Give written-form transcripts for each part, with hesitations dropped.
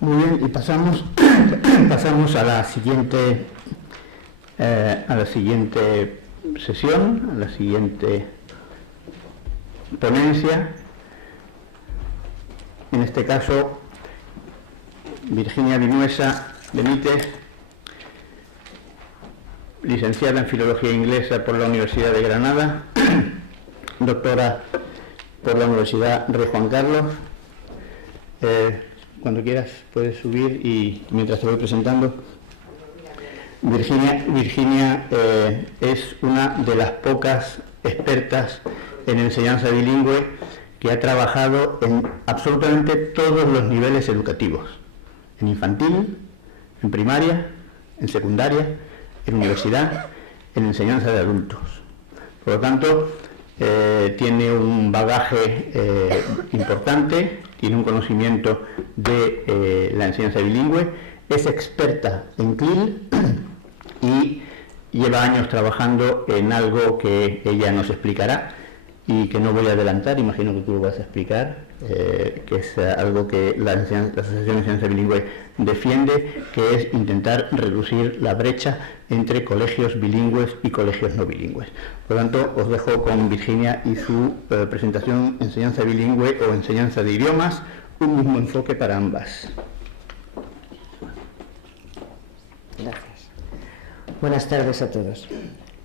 Muy bien, y pasamos a la siguiente sesión, a la siguiente ponencia. En este caso, Virginia Vinuesa Benítez, licenciada en Filología Inglesa por la Universidad de Granada, doctora por la Universidad Rey Juan Carlos. Cuando quieras puedes subir y mientras te voy presentando. Virginia es una de las pocas expertas en enseñanza bilingüe que ha trabajado en absolutamente todos los niveles educativos, en infantil, en primaria, en secundaria, en universidad, en enseñanza de adultos. Por lo tanto, tiene un bagaje importante, tiene un conocimiento de la enseñanza bilingüe, es experta en CLIL y lleva años trabajando en algo que ella nos explicará y que no voy a adelantar, imagino que tú lo vas a explicar, que es algo que la Asociación de Enseñanza Bilingüe defiende, que es intentar reducir la brecha entre colegios bilingües y colegios no bilingües. Por lo tanto, os dejo con Virginia y su presentación Enseñanza Bilingüe o Enseñanza de Idiomas, un mismo enfoque para ambas. Gracias. Buenas tardes a todos.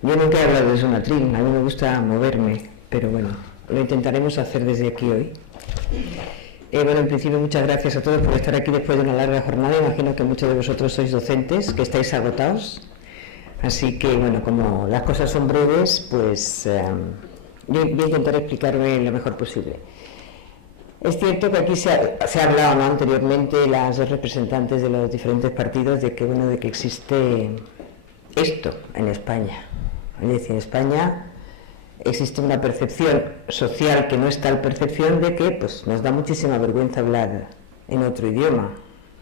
Yo nunca he hablado de Sonatril, a mí me gusta moverme, pero bueno, lo intentaremos hacer desde aquí hoy. Bueno, en principio muchas gracias a todos por estar aquí después de una larga jornada. Imagino que muchos de vosotros sois docentes, que estáis agotados. Así que, bueno, como las cosas son breves, pues yo voy a intentar explicarme lo mejor posible. Es cierto que aquí se ha hablado, ¿no?, anteriormente, las dos representantes de los diferentes partidos, de que, bueno, de que existe esto en España. Es decir, en España existe una percepción social que no es tal percepción de que pues, nos da muchísima vergüenza hablar en otro idioma.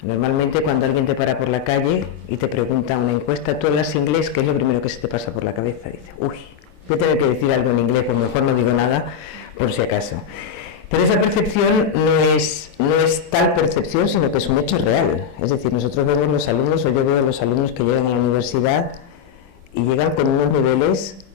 Normalmente cuando alguien te para por la calle y te pregunta una encuesta, ¿tú hablas inglés? ¿Qué es lo primero que se te pasa por la cabeza? Dice, uy, voy a tener que decir algo en inglés, pues mejor no digo nada por si acaso. Pero esa percepción no es tal percepción, sino que es un hecho real. Es decir, nosotros vemos los alumnos, o yo veo a los alumnos que llegan a la universidad y llegan con unos niveles,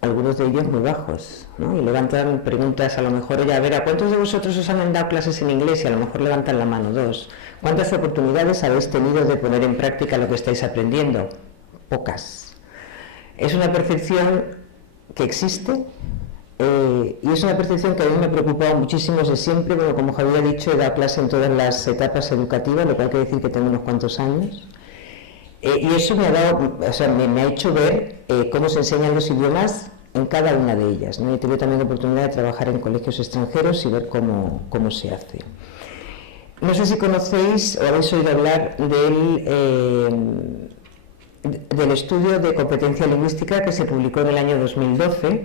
algunos de ellos muy bajos, ¿no? Y levantan preguntas a lo mejor, oye, a ver, ¿a cuántos de vosotros os han dado clases en inglés? Y a lo mejor levantan la mano dos. ¿Cuántas oportunidades habéis tenido de poner en práctica lo que estáis aprendiendo? Pocas. Es una percepción que existe y es una percepción que a mí me ha preocupado muchísimo desde siempre. Bueno, como Javier ha dicho, he dado clase en todas las etapas educativas, lo cual quiere decir que tengo unos cuantos años. Y eso me ha hecho ver cómo se enseñan los idiomas en cada una de ellas, ¿no? He tenido también la oportunidad de trabajar en colegios extranjeros y ver cómo se hace. No sé si conocéis o habéis oído hablar del estudio de competencia lingüística que se publicó en el año 2012,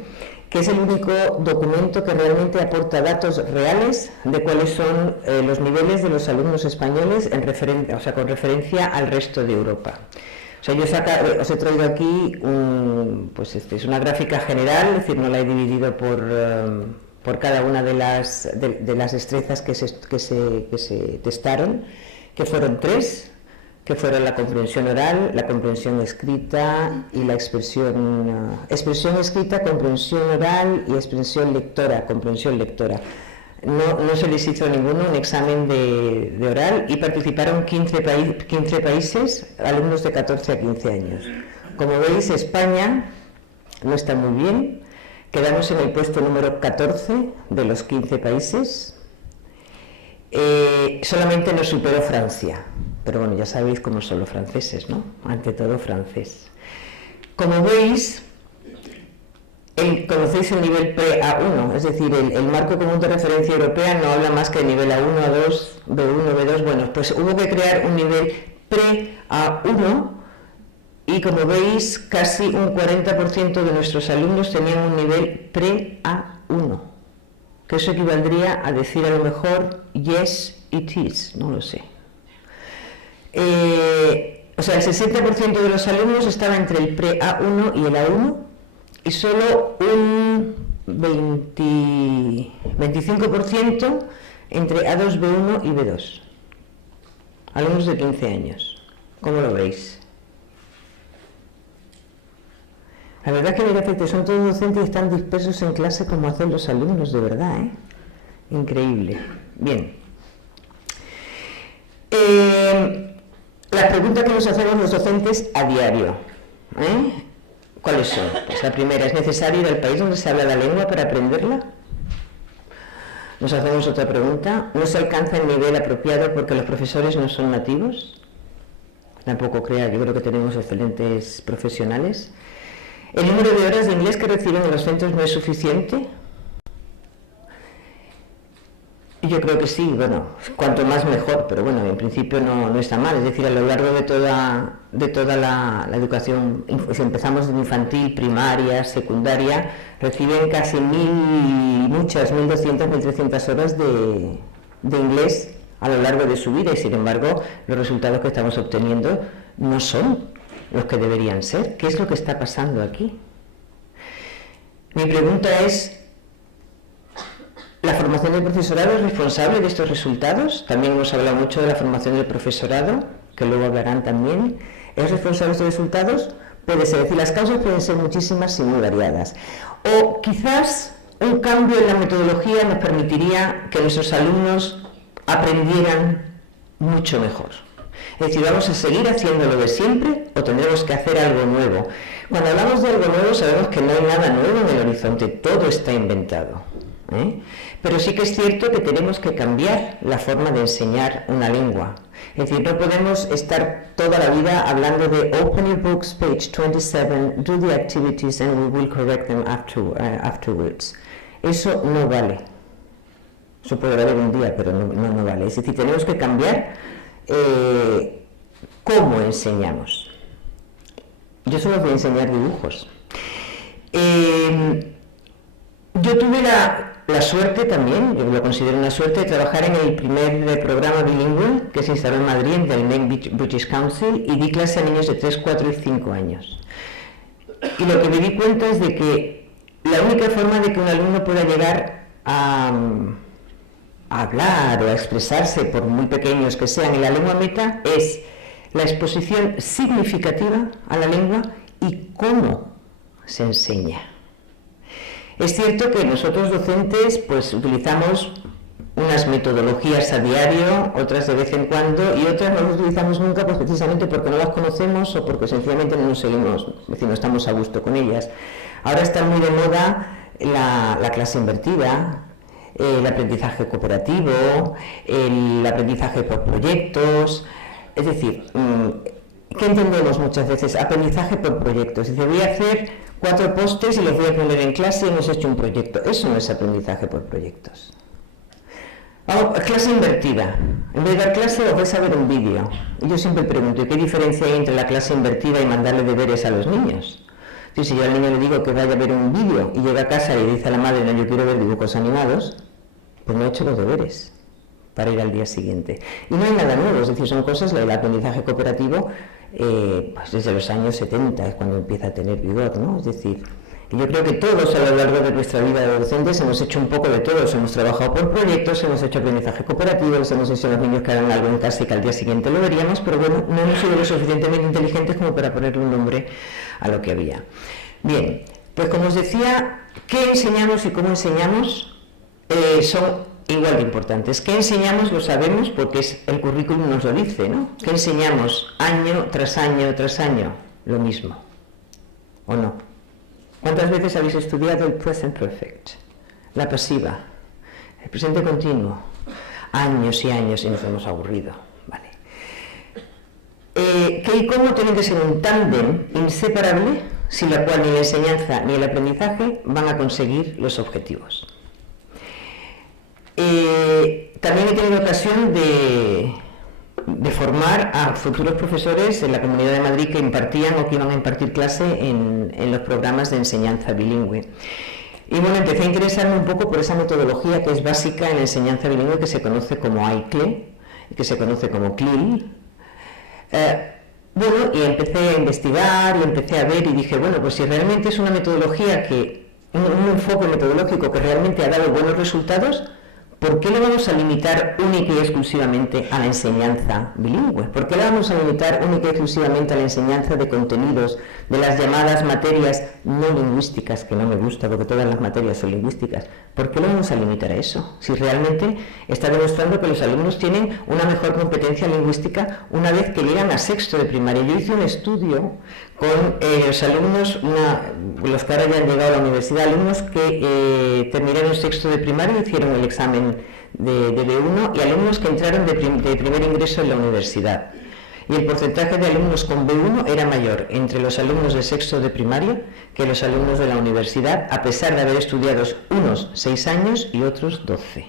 que es el único documento que realmente aporta datos reales de cuáles son los niveles de los alumnos españoles con referencia al resto de Europa. O sea, yo os he traído aquí es una gráfica general, es decir, no la he dividido por cada una de las destrezas que se testaron, que fueron 3, que fueron la comprensión oral, la comprensión escrita y la expresión escrita, comprensión oral y comprensión lectora. No se les hizo ninguno un examen de oral y participaron 15 países, alumnos de 14 a 15 años. Como veis, España no está muy bien, quedamos en el puesto número 14 de los 15 países, solamente nos superó Francia, pero bueno, ya sabéis cómo son los franceses, ¿no? Ante todo francés. Como veis, conocéis el nivel pre-A1, es decir, el marco común de referencia europea no habla más que de nivel A1, A2, B1, B2, bueno, pues hubo que crear un nivel pre-A1 y como veis, casi un 40% de nuestros alumnos tenían un nivel pre-A1, que eso equivaldría a decir a lo mejor, yes, it is, no lo sé. O sea, el 60% de los alumnos estaba entre el pre-A1 y el A1, y solo un 25% entre A2, B1 y B2. alumnos de 15 años. ¿Cómo lo veis? La verdad que mira que son todos docentes y están dispersos en clase como hacen los alumnos, de verdad, ¿eh? Increíble. Bien. Las preguntas que nos hacemos los docentes a diario, ¿cuáles son? Pues la primera, ¿es necesario ir al país donde se habla la lengua para aprenderla? Nos hacemos otra pregunta, ¿no se alcanza el nivel apropiado porque los profesores no son nativos? Tampoco crea, yo creo que tenemos excelentes profesionales. ¿El número de horas de inglés que reciben en los centros no es suficiente? Yo creo que sí, bueno, cuanto más mejor, pero bueno, en principio no está mal. Es decir, a lo largo de toda la educación, si empezamos de infantil, primaria, secundaria, reciben casi 1.200, 1.300 horas de inglés a lo largo de su vida y, sin embargo, los resultados que estamos obteniendo no son los que deberían ser. ¿Qué es lo que está pasando aquí? Mi pregunta es, ¿la formación del profesorado es responsable de estos resultados? También hemos hablado mucho de la formación del profesorado, que luego hablarán también. ¿Es responsable de estos resultados? Puede ser, es decir, las causas pueden ser muchísimas y muy variadas. O quizás un cambio en la metodología nos permitiría que nuestros alumnos aprendieran mucho mejor. Es decir, ¿vamos a seguir haciendo lo de siempre o tendremos que hacer algo nuevo? Cuando hablamos de algo nuevo sabemos que no hay nada nuevo en el horizonte, todo está inventado. Pero sí que es cierto que tenemos que cambiar la forma de enseñar una lengua. Es decir, no podemos estar toda la vida hablando de open your books, page 27, do the activities and we will correct them afterwards. Eso no vale. Eso podrá haber un día, pero no vale. Es decir, tenemos que cambiar cómo enseñamos. Yo solo voy a enseñar dibujos. Yo tuve la suerte también, yo lo considero una suerte, de trabajar en el primer programa bilingüe que se instaló en Madrid, del Main British Council, y di clase a niños de 3, 4 y 5 años. Y lo que me di cuenta es de que la única forma de que un alumno pueda llegar a hablar o a expresarse, por muy pequeños que sean, en la lengua meta, es la exposición significativa a la lengua y cómo se enseña. Es cierto que nosotros docentes pues utilizamos unas metodologías a diario, otras de vez en cuando, y otras no las utilizamos nunca pues precisamente porque no las conocemos o porque sencillamente no nos seguimos, es decir, no estamos a gusto con ellas. Ahora está muy de moda la clase invertida, el aprendizaje cooperativo, el aprendizaje por proyectos, es decir, ¿qué entendemos muchas veces? Aprendizaje por proyectos, es decir, voy a hacer 4 pósters y los voy a poner en clase y hemos hecho un proyecto. Eso no es aprendizaje por proyectos. Vamos, clase invertida. En vez de dar clase, os vais a ver un vídeo. Y yo siempre pregunto, ¿qué diferencia hay entre la clase invertida y mandarle deberes a los niños? Entonces, si yo al niño le digo que vaya a ver un vídeo y llega a casa y le dice a la madre, no, yo quiero ver dibujos animados, pues no ha hecho los deberes para ir al día siguiente. Y no hay nada nuevo, es decir, son cosas, el aprendizaje cooperativo, pues desde los años 70 es cuando empieza a tener vigor, ¿no? Es decir, yo creo que todos a lo largo de nuestra vida de docentes hemos hecho un poco de todos, hemos trabajado por proyectos, hemos hecho aprendizaje cooperativo, les hemos hecho a los niños que hagan algo en casa y que al día siguiente lo veríamos, pero bueno, no hemos sido lo suficientemente inteligentes como para ponerle un nombre a lo que había. Bien, pues como os decía, ¿qué enseñamos y cómo enseñamos? Son igual de importantes. ¿Qué enseñamos? Lo sabemos porque el currículum nos lo dice, ¿no? ¿Qué enseñamos año tras año tras año? Lo mismo, ¿o no? ¿Cuántas veces habéis estudiado el present perfect? La pasiva, el presente continuo, años y años y nos hemos aburrido, ¿vale? ¿Qué y cómo tienen que ser un tándem inseparable sin la cual ni la enseñanza ni el aprendizaje van a conseguir los objetivos? También he tenido ocasión de formar a futuros profesores en la Comunidad de Madrid que impartían o que iban a impartir clase en los programas de enseñanza bilingüe. Y bueno, empecé a interesarme un poco por esa metodología que es básica en la enseñanza bilingüe, que se conoce como AICLE y que se conoce como CLIL. Bueno, y empecé a investigar y empecé a ver y dije, bueno, pues si realmente es una metodología un enfoque metodológico que realmente ha dado buenos resultados, ¿por qué lo vamos a limitar única y exclusivamente a la enseñanza bilingüe? ¿Por qué lo vamos a limitar única y exclusivamente a la enseñanza de contenidos de las llamadas materias no lingüísticas, que no me gusta porque todas las materias son lingüísticas? ¿Por qué lo vamos a limitar a eso? Si realmente está demostrando que los alumnos tienen una mejor competencia lingüística una vez que llegan a sexto de primaria. Yo hice un estudio con los alumnos, los que ahora ya han llegado a la universidad, alumnos que terminaron sexto de primaria y hicieron el examen de B1 y alumnos que entraron de primer ingreso en la universidad. Y el porcentaje de alumnos con B1 era mayor entre los alumnos de sexto de primaria que los alumnos de la universidad, a pesar de haber estudiado unos 6 años y otros 12.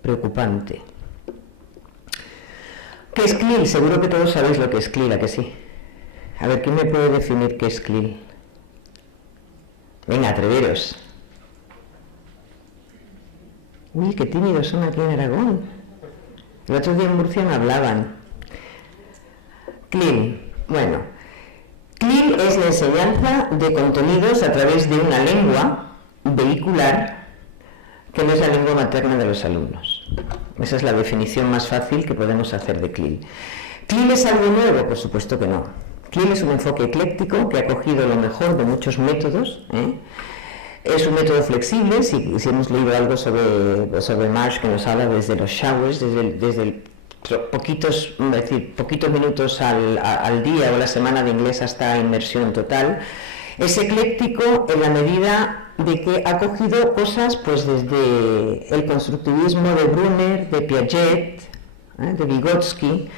Preocupante. ¿Qué es CLIL? Seguro que todos sabéis lo que es CLIL, ¿a que sí? A ver, ¿quién me puede definir qué es CLIL? Venga, atreveros. Uy, qué tímidos son aquí en Aragón. El otro día en Murcia me hablaban. CLIL. Bueno, CLIL es la enseñanza de contenidos a través de una lengua vehicular que no es la lengua materna de los alumnos. Esa es la definición más fácil que podemos hacer de CLIL. ¿CLIL es algo nuevo? Por supuesto que no. CLIL es un enfoque ecléctico que ha cogido lo mejor de muchos métodos. Es un método flexible, si hemos leído algo sobre Marsh, que nos habla desde los showers, desde poquitos minutos al día o la semana de inglés hasta inmersión total. Es ecléctico en la medida de que ha cogido cosas pues desde el constructivismo de Brunner, de Piaget, de Vygotsky,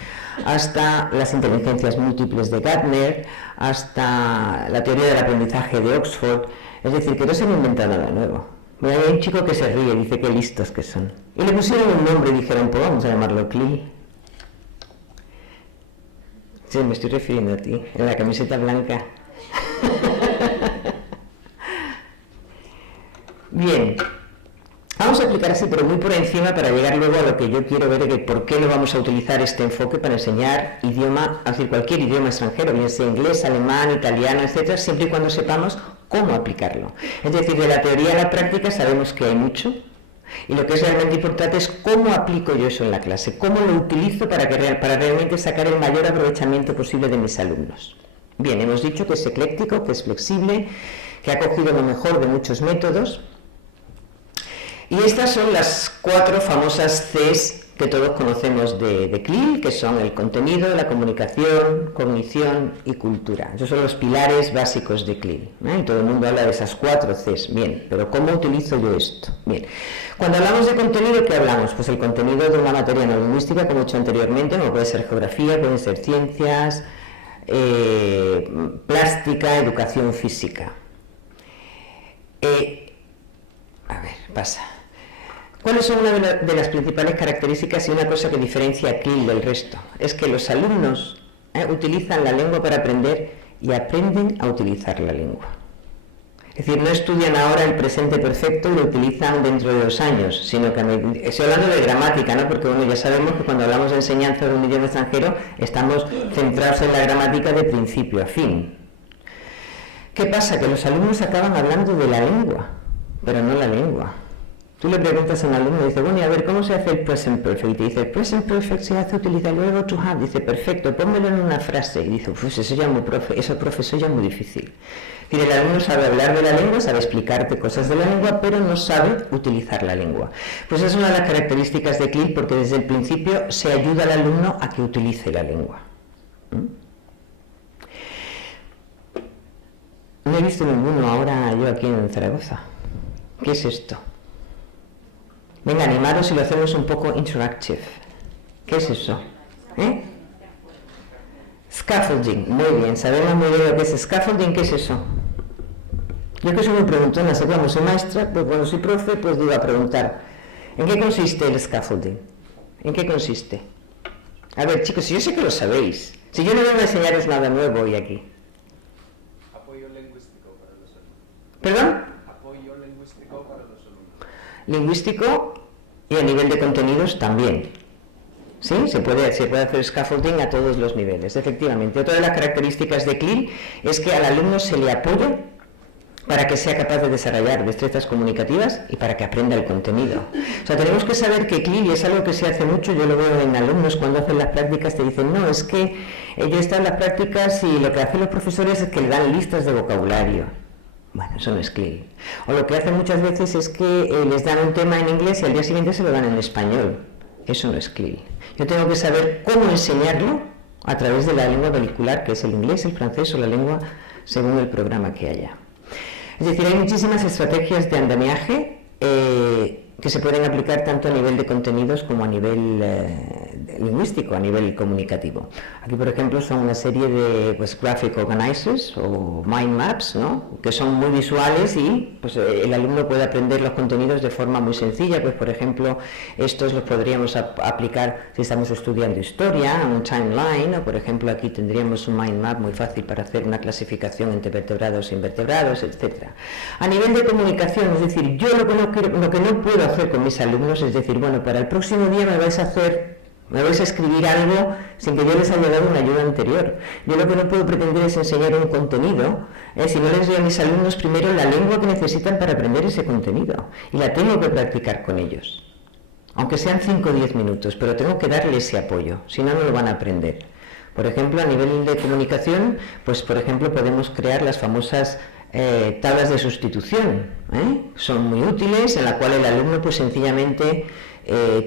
hasta las inteligencias múltiples de Gardner, hasta la teoría del aprendizaje de Oxford. Es decir, que no se han inventado nada nuevo. Mira, hay un chico que se ríe, dice qué listos que son. Y le pusieron un nombre y dijeron, pues vamos a llamarlo CLIL. Sí, me estoy refiriendo a ti, en la camiseta blanca. Bien, vamos a aplicar así, pero muy por encima, para llegar luego a lo que yo quiero ver, de por qué no vamos a utilizar este enfoque para enseñar idioma, es decir, cualquier idioma extranjero, bien sea inglés, alemán, italiano, etcétera, siempre y cuando sepamos cómo aplicarlo. Es decir, de la teoría a la práctica sabemos que hay mucho, y lo que es realmente importante es cómo aplico yo eso en la clase, cómo lo utilizo para realmente sacar el mayor aprovechamiento posible de mis alumnos. Bien, hemos dicho que es ecléctico, que es flexible, que ha cogido lo mejor de muchos métodos. Y estas son las 4 famosas Cs que todos conocemos de CLIL, que son el contenido, la comunicación, cognición y cultura. Esos son los pilares básicos de CLIL, y todo el mundo habla de esas 4 Cs. Bien, pero ¿cómo utilizo yo esto? Bien, cuando hablamos de contenido, ¿qué hablamos? Pues el contenido de una materia no lingüística, como he dicho anteriormente, como puede ser geografía, pueden ser ciencias, plástica, educación física. A ver, pasa. ¿Cuáles son una de las principales características y una cosa que diferencia a CLIL del resto? Es que los alumnos utilizan la lengua para aprender y aprenden a utilizar la lengua. Es decir, no estudian ahora el presente perfecto y lo utilizan dentro de 2 años, sino que estoy hablando de gramática, ¿no? Porque bueno, ya sabemos que cuando hablamos de enseñanza de un idioma extranjero estamos centrados en la gramática de principio a fin. ¿Qué pasa? Que los alumnos acaban hablando de la lengua, pero no la lengua. Tú le preguntas a un alumno y dice, bueno, y a ver, ¿cómo se hace el present perfect? Y dice, el present perfect se hace utilizar luego to have. Dice, perfecto, pónmelo en una frase. Y dice, pues eso ya muy profesor ya muy difícil. Y el alumno sabe hablar de la lengua, sabe explicarte cosas de la lengua, pero no sabe utilizar la lengua. Pues es una de las características de CLIL, porque desde el principio se ayuda al alumno a que utilice la lengua. No he visto ninguno ahora yo aquí en Zaragoza. ¿Qué es esto? Venga, animaros y lo hacemos un poco interactive. ¿Qué es eso? Scaffolding. Muy bien, sabemos muy bien lo que es scaffolding. ¿Qué es eso? Yo que soy muy preguntona, sé cuando soy maestra, pues cuando soy profe, pues digo a preguntar, ¿en qué consiste el scaffolding? ¿En qué consiste? A ver, chicos, si yo sé que lo sabéis, si yo no vengo a enseñaros nada nuevo hoy aquí. Apoyo lingüístico para los alumnos. ¿Perdón? Apoyo lingüístico para los alumnos. Lingüístico y a nivel de contenidos también. ¿Sí? Se puede hacer scaffolding a todos los niveles, efectivamente. Otra de las características de CLIL es que al alumno se le apoya para que sea capaz de desarrollar destrezas comunicativas y para que aprenda el contenido. O sea, tenemos que saber que CLIL, y es algo que se hace mucho, yo lo veo en alumnos cuando hacen las prácticas, te dicen, no, es que yo he estado en las prácticas y lo que hacen los profesores es que le dan listas de vocabulario. Bueno, eso no es CLIL. O lo que hacen muchas veces es que les dan un tema en inglés y al día siguiente se lo dan en español. Eso no es CLIL. Yo tengo que saber cómo enseñarlo a través de la lengua vehicular, que es el inglés, el francés o la lengua según el programa que haya. Es decir, hay muchísimas estrategias de andamiaje que se pueden aplicar tanto a nivel de contenidos como a nivel lingüístico, a nivel comunicativo. Aquí, por ejemplo, son una serie de graphic organizers o mind maps, ¿no?, que son muy visuales y pues, el alumno puede aprender los contenidos de forma muy sencilla. Pues, por ejemplo, estos los podríamos aplicar si estamos estudiando historia, un timeline, o por ejemplo aquí tendríamos un mind map muy fácil para hacer una clasificación entre vertebrados e invertebrados, etc. A nivel de comunicación, es decir, yo lo que no puedo hacer con mis alumnos es decir, bueno, para el próximo día me vais a escribir algo sin que yo les haya dado una ayuda anterior. Yo lo que no puedo pretender es enseñar un contenido, si no les doy a mis alumnos primero la lengua que necesitan para aprender ese contenido, y la tengo que practicar con ellos, aunque sean 5 o 10 minutos, pero tengo que darles ese apoyo, si no, no lo van a aprender. Por ejemplo, a nivel de comunicación, pues por ejemplo podemos crear las famosas tablas de sustitución, son muy útiles, en la cual el alumno pues sencillamente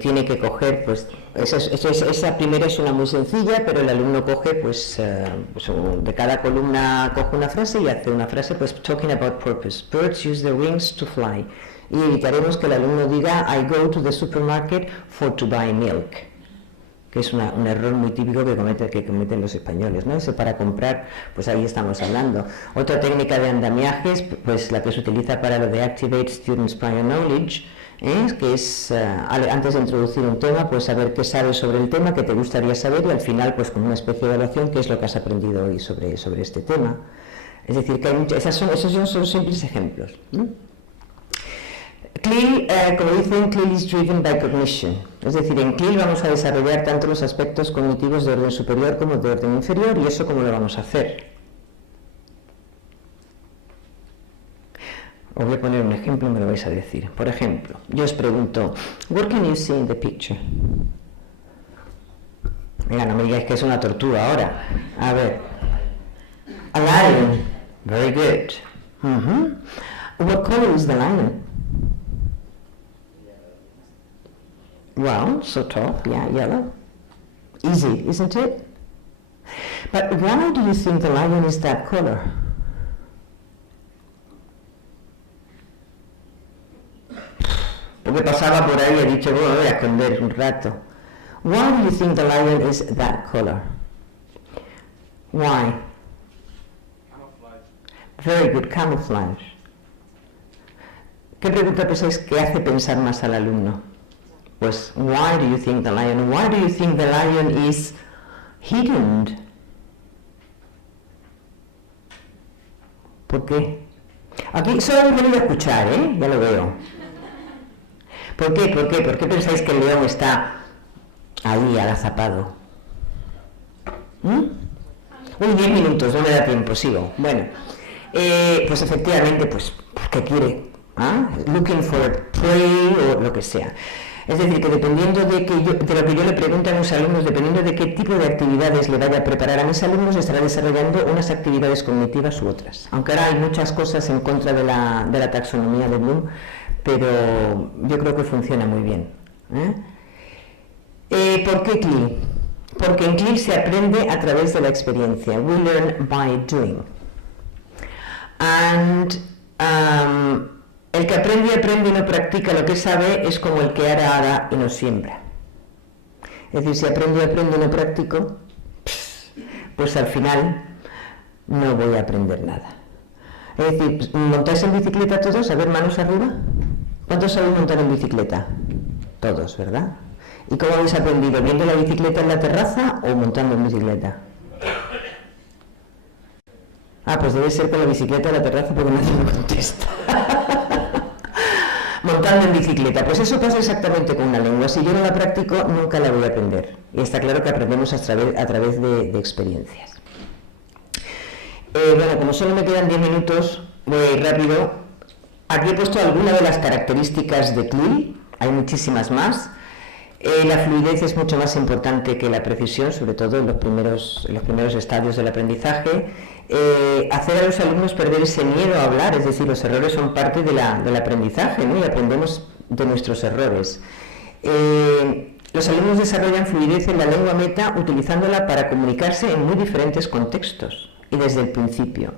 tiene que coger, pues esa primera es una muy sencilla, pero el alumno coge pues de cada columna coge una frase y hace una frase, pues talking about purpose, birds use their wings to fly, y evitaremos que el alumno diga I go to the supermarket to buy milk, que es un error muy típico que cometen los españoles, ¿no? Eso para comprar, pues ahí estamos hablando. Otra técnica de andamiajes, pues la que se utiliza para lo de Activate Students' Prior Knowledge, que es, antes de introducir un tema, pues saber qué sabes sobre el tema, qué te gustaría saber, y al final, pues con una especie de evaluación, qué es lo que has aprendido hoy sobre este tema. Es decir, que hay esos son simples ejemplos, ¿no? CLIL, como dicen, CLIL is driven by cognition. Es decir, en CLIL vamos a desarrollar tanto los aspectos cognitivos de orden superior como de orden inferior, y eso ¿cómo lo vamos a hacer? Os voy a poner un ejemplo y me lo vais a decir. Por ejemplo, yo os pregunto, what can you see in the picture? Venga, no me digáis que es una tortuga ahora. A ver. A lion. Very good. What color is the lion? Well, sort of, yeah, yellow. Easy, isn't it? But why do you think the lion is that color? Porque pasaba por ahí y he dicho, bueno, voy a esconder un rato. Why do you think the lion is that color? Why? Camouflage. Very good, camouflage. ¿Qué pregunta pensáis que hace pensar más al alumno? Pues, why do you think the lion? Why do you think the lion is hidden? ¿Por qué? Aquí solo hemos venido a escuchar, ya lo veo. ¿Por qué? ¿Por qué? ¿Por qué pensáis que el león está ahí, agazapado? Uy, 10 minutos, no me da tiempo, sigo. Bueno, pues efectivamente, pues, ¿qué quiere? Looking for prey o lo que sea. Es decir, que dependiendo de lo que yo le pregunte a mis alumnos, dependiendo de qué tipo de actividades le vaya a preparar a mis alumnos, estará desarrollando unas actividades cognitivas u otras. Aunque ahora hay muchas cosas en contra de la taxonomía de Bloom, pero yo creo que funciona muy bien. ¿Por qué CLIL? Porque en CLIL se aprende a través de la experiencia. We learn by doing. And el que aprende y no practica lo que sabe es como el que ara y no siembra. Es decir, si aprendo y no practico, pues al final no voy a aprender nada. Es decir, ¿montáis en bicicleta todos? A ver, manos arriba. ¿Cuántos sabéis montar en bicicleta? Todos, ¿verdad? ¿Y cómo habéis aprendido? ¿Viendo la bicicleta en la terraza o montando en bicicleta? Pues debe ser con la bicicleta en la terraza porque nadie me contesta. Montando en bicicleta, pues eso pasa exactamente con una lengua. Si yo no la practico, nunca la voy a aprender. Y está claro que aprendemos a través de experiencias. Bueno, como solo me quedan 10 minutos, Voy rápido. Aquí he puesto algunas de las características de CLIL, hay muchísimas más. La fluidez es mucho más importante que la precisión, sobre todo en los primeros estadios del aprendizaje. Hacer a los alumnos perder ese miedo a hablar, es decir, los errores son parte del aprendizaje, ¿no? Y aprendemos de nuestros errores. Los alumnos desarrollan fluidez en la lengua meta utilizándola para comunicarse en muy diferentes contextos y desde el principio.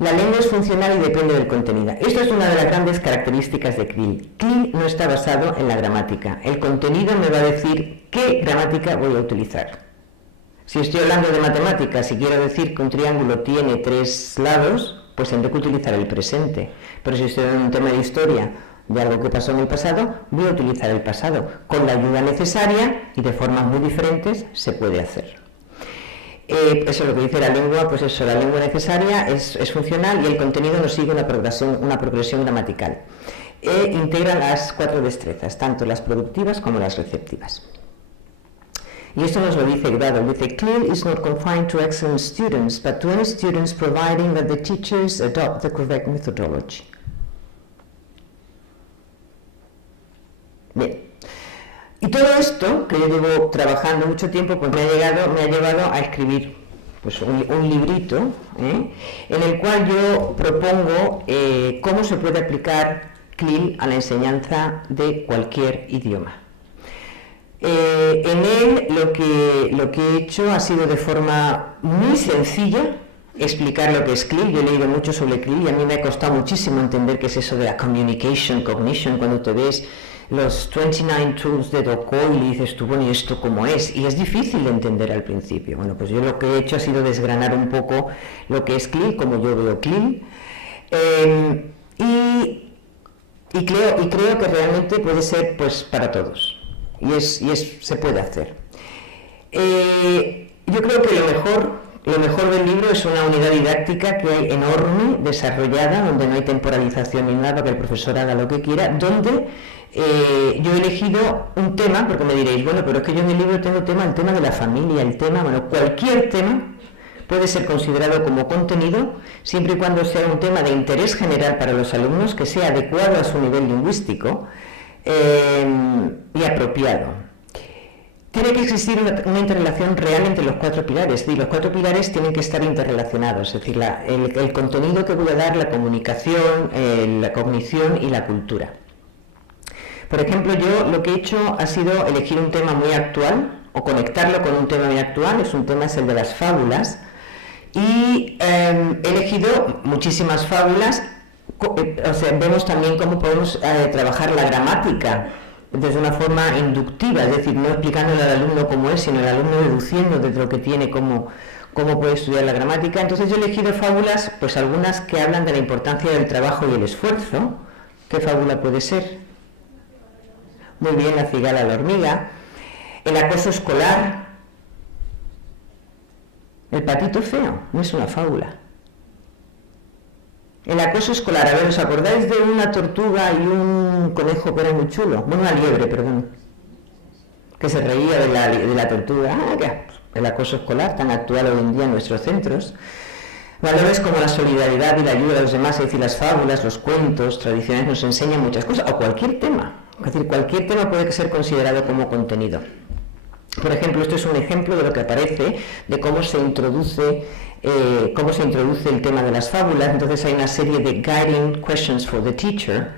La lengua es funcional y depende del contenido. Esto es una de las grandes características de CLIL. CLIL no está basado en la gramática. El contenido me va a decir qué gramática voy a utilizar. Si estoy hablando de matemáticas y quiero decir que un triángulo tiene 3 lados, pues tendré que utilizar el presente. Pero si estoy en un tema de historia, de algo que pasó en el pasado, voy a utilizar el pasado. Con la ayuda necesaria y de formas muy diferentes se puede hacer. Eso es lo que dice la lengua, pues eso, la lengua necesaria es funcional y el contenido nos sigue una progresión gramatical. Integra las 4 destrezas, tanto las productivas como las receptivas. Y esto nos lo dice Grado, dice, CLIL is not confined to excellent students, but to any students providing that the teachers adopt the correct methodology. Bien. Y todo esto, que yo llevo trabajando mucho tiempo, pues me ha llevado a escribir pues, un librito, en el cual yo propongo cómo se puede aplicar CLIL a la enseñanza de cualquier idioma. En él lo que he hecho ha sido de forma muy sencilla explicar lo que es CLIL. Yo he leído mucho sobre CLIL y a mí me ha costado muchísimo entender qué es eso de la communication, cognition, cuando te ves los 29 tools de Dokoy y dices tú, bueno, ¿y esto cómo es? Y es difícil de entender al principio. Bueno, pues yo lo que he hecho ha sido desgranar un poco lo que es CLIL, como yo veo CLIL, y creo que realmente puede ser pues para todos, se puede hacer. Yo creo que lo mejor del libro es una unidad didáctica que hay enorme, desarrollada, donde no hay temporalización ni nada, que el profesor haga lo que quiera, donde yo he elegido un tema, porque me diréis, bueno, pero es que yo en el libro tengo el tema de la familia, cualquier tema puede ser considerado como contenido, siempre y cuando sea un tema de interés general para los alumnos, que sea adecuado a su nivel lingüístico y apropiado. Tiene que existir una interrelación real entre los 4 pilares, es decir, los 4 pilares tienen que estar interrelacionados, es decir, el contenido que voy a dar, la comunicación, la cognición y la cultura. Por ejemplo, yo lo que he hecho ha sido elegir un tema muy actual, o conectarlo con un tema muy actual, es el de las fábulas, y he elegido muchísimas fábulas, vemos también cómo podemos trabajar la gramática desde una forma inductiva, es decir, no explicándole al alumno cómo es, sino el alumno deduciendo desde lo que tiene cómo puede estudiar la gramática. Entonces yo he elegido fábulas, pues algunas que hablan de la importancia del trabajo y el esfuerzo. ¿Qué fábula puede ser? Muy bien, la cigala, la hormiga. El acoso escolar. El patito feo, no es una fábula. El acoso escolar, a ver, ¿os acordáis de una tortuga y un conejo que era muy chulo? Bueno, una liebre, perdón. Que se reía de la tortuga. El acoso escolar, tan actual hoy en día en nuestros centros. Valores como la solidaridad y la ayuda a los demás, es decir, las fábulas, los cuentos tradicionales nos enseñan muchas cosas, o cualquier tema. Es decir, cualquier tema puede ser considerado como contenido. Por ejemplo, esto es un ejemplo de lo que aparece, de cómo se introduce el tema de las fábulas. Entonces hay una serie de guiding questions for the teacher,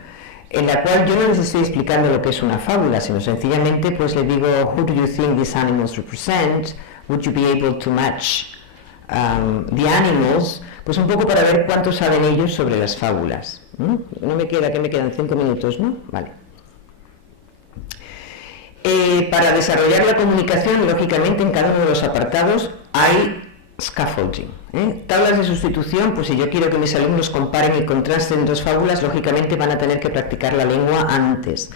en la cual yo no les estoy explicando lo que es una fábula, sino sencillamente pues le digo, who do you think these animals represent? Would you be able to match the animals? Pues un poco para ver cuánto saben ellos sobre las fábulas. No me quedan 5 minutos, ¿no? Vale. Para desarrollar la comunicación, lógicamente en cada uno de los apartados hay scaffolding. Tablas de sustitución, pues si yo quiero que mis alumnos comparen y contrasten 2 fábulas, lógicamente van a tener que practicar la lengua antes.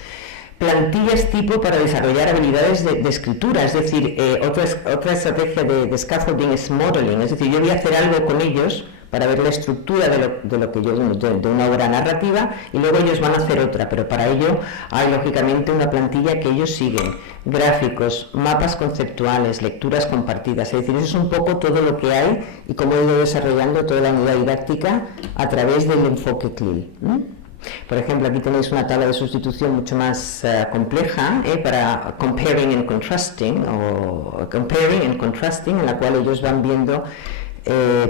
Plantillas tipo para desarrollar habilidades de escritura, es decir, otra estrategia de scaffolding es modeling, es decir, yo voy a hacer algo con ellos para ver la estructura de una obra narrativa, y luego ellos van a hacer otra, pero para ello hay lógicamente una plantilla que ellos siguen, gráficos, mapas conceptuales, lecturas compartidas, es decir, eso es un poco todo lo que hay y cómo he ido desarrollando toda la unidad didáctica a través del enfoque CLIL. Por ejemplo, aquí tenéis una tabla de sustitución mucho más compleja para comparing and contrasting, en la cual ellos van viendo,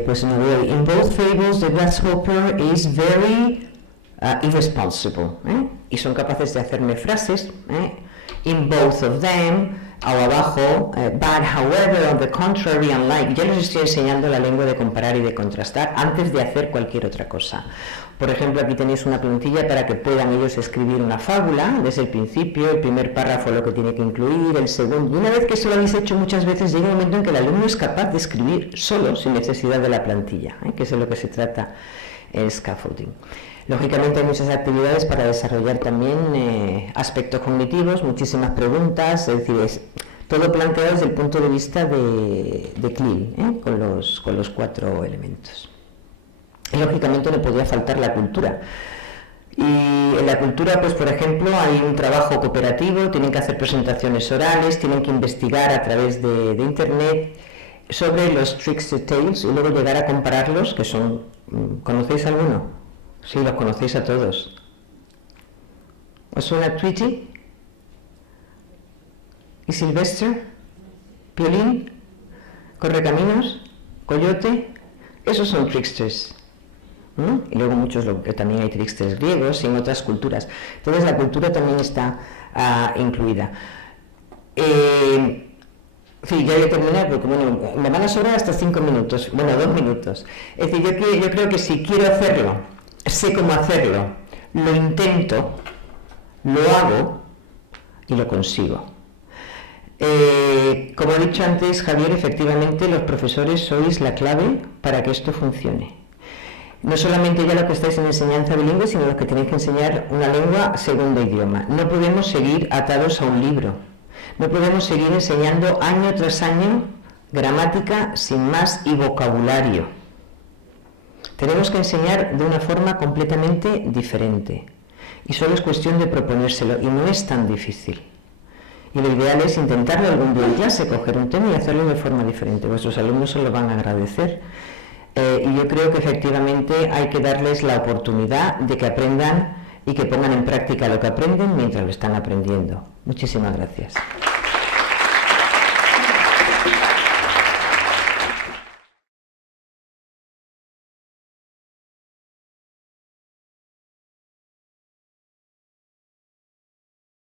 pues in both fables the grasshopper is very irresponsible, y son capaces de hacerme frases, in both of them, o abajo, but however, on the contrary, unlike. Yo les estoy enseñando la lengua de comparar y de contrastar antes de hacer cualquier otra cosa. Por ejemplo, aquí tenéis una plantilla para que puedan ellos escribir una fábula desde el principio, el primer párrafo lo que tiene que incluir, el segundo. Y una vez que eso lo habéis hecho muchas veces, llega un momento en que el alumno es capaz de escribir solo, sin necesidad de la plantilla, que es de lo que se trata el scaffolding. Lógicamente hay muchas actividades para desarrollar también aspectos cognitivos, muchísimas preguntas, es decir, es todo planteado desde el punto de vista de CLIL, con los 4 elementos. Y lógicamente no podía faltar la cultura. Y en la cultura, pues por ejemplo, hay un trabajo cooperativo, tienen que hacer presentaciones orales, tienen que investigar a través de internet sobre los Trickster Tales y luego llegar a compararlos, que son, ¿conocéis alguno? Sí, los conocéis a todos. ¿Os suena Tweety? ¿Y Sylvester? ¿Piolín? ¿Correcaminos? ¿Coyote? Esos son tricksters. Y luego también hay tricksters griegos y en otras culturas. Entonces la cultura también está incluida. Sí, ya voy a terminar porque me van a sobrar hasta 5 minutos, 2 minutos. Es decir, yo creo que si quiero hacerlo, sé cómo hacerlo, lo intento, lo hago y lo consigo. Como he dicho antes, Javier, efectivamente los profesores sois la clave para que esto funcione. No solamente ya lo que estáis en enseñanza bilingüe, sino los que tenéis que enseñar una lengua segundo idioma. No podemos seguir atados a un libro. No podemos seguir enseñando año tras año gramática sin más y vocabulario. Tenemos que enseñar de una forma completamente diferente. Y solo es cuestión de proponérselo, y no es tan difícil. Y lo ideal es intentarlo algún día en clase, coger un tema y hacerlo de forma diferente. Vuestros alumnos se lo van a agradecer. Y yo creo que efectivamente hay que darles la oportunidad de que aprendan y que pongan en práctica lo que aprenden mientras lo están aprendiendo. Muchísimas gracias.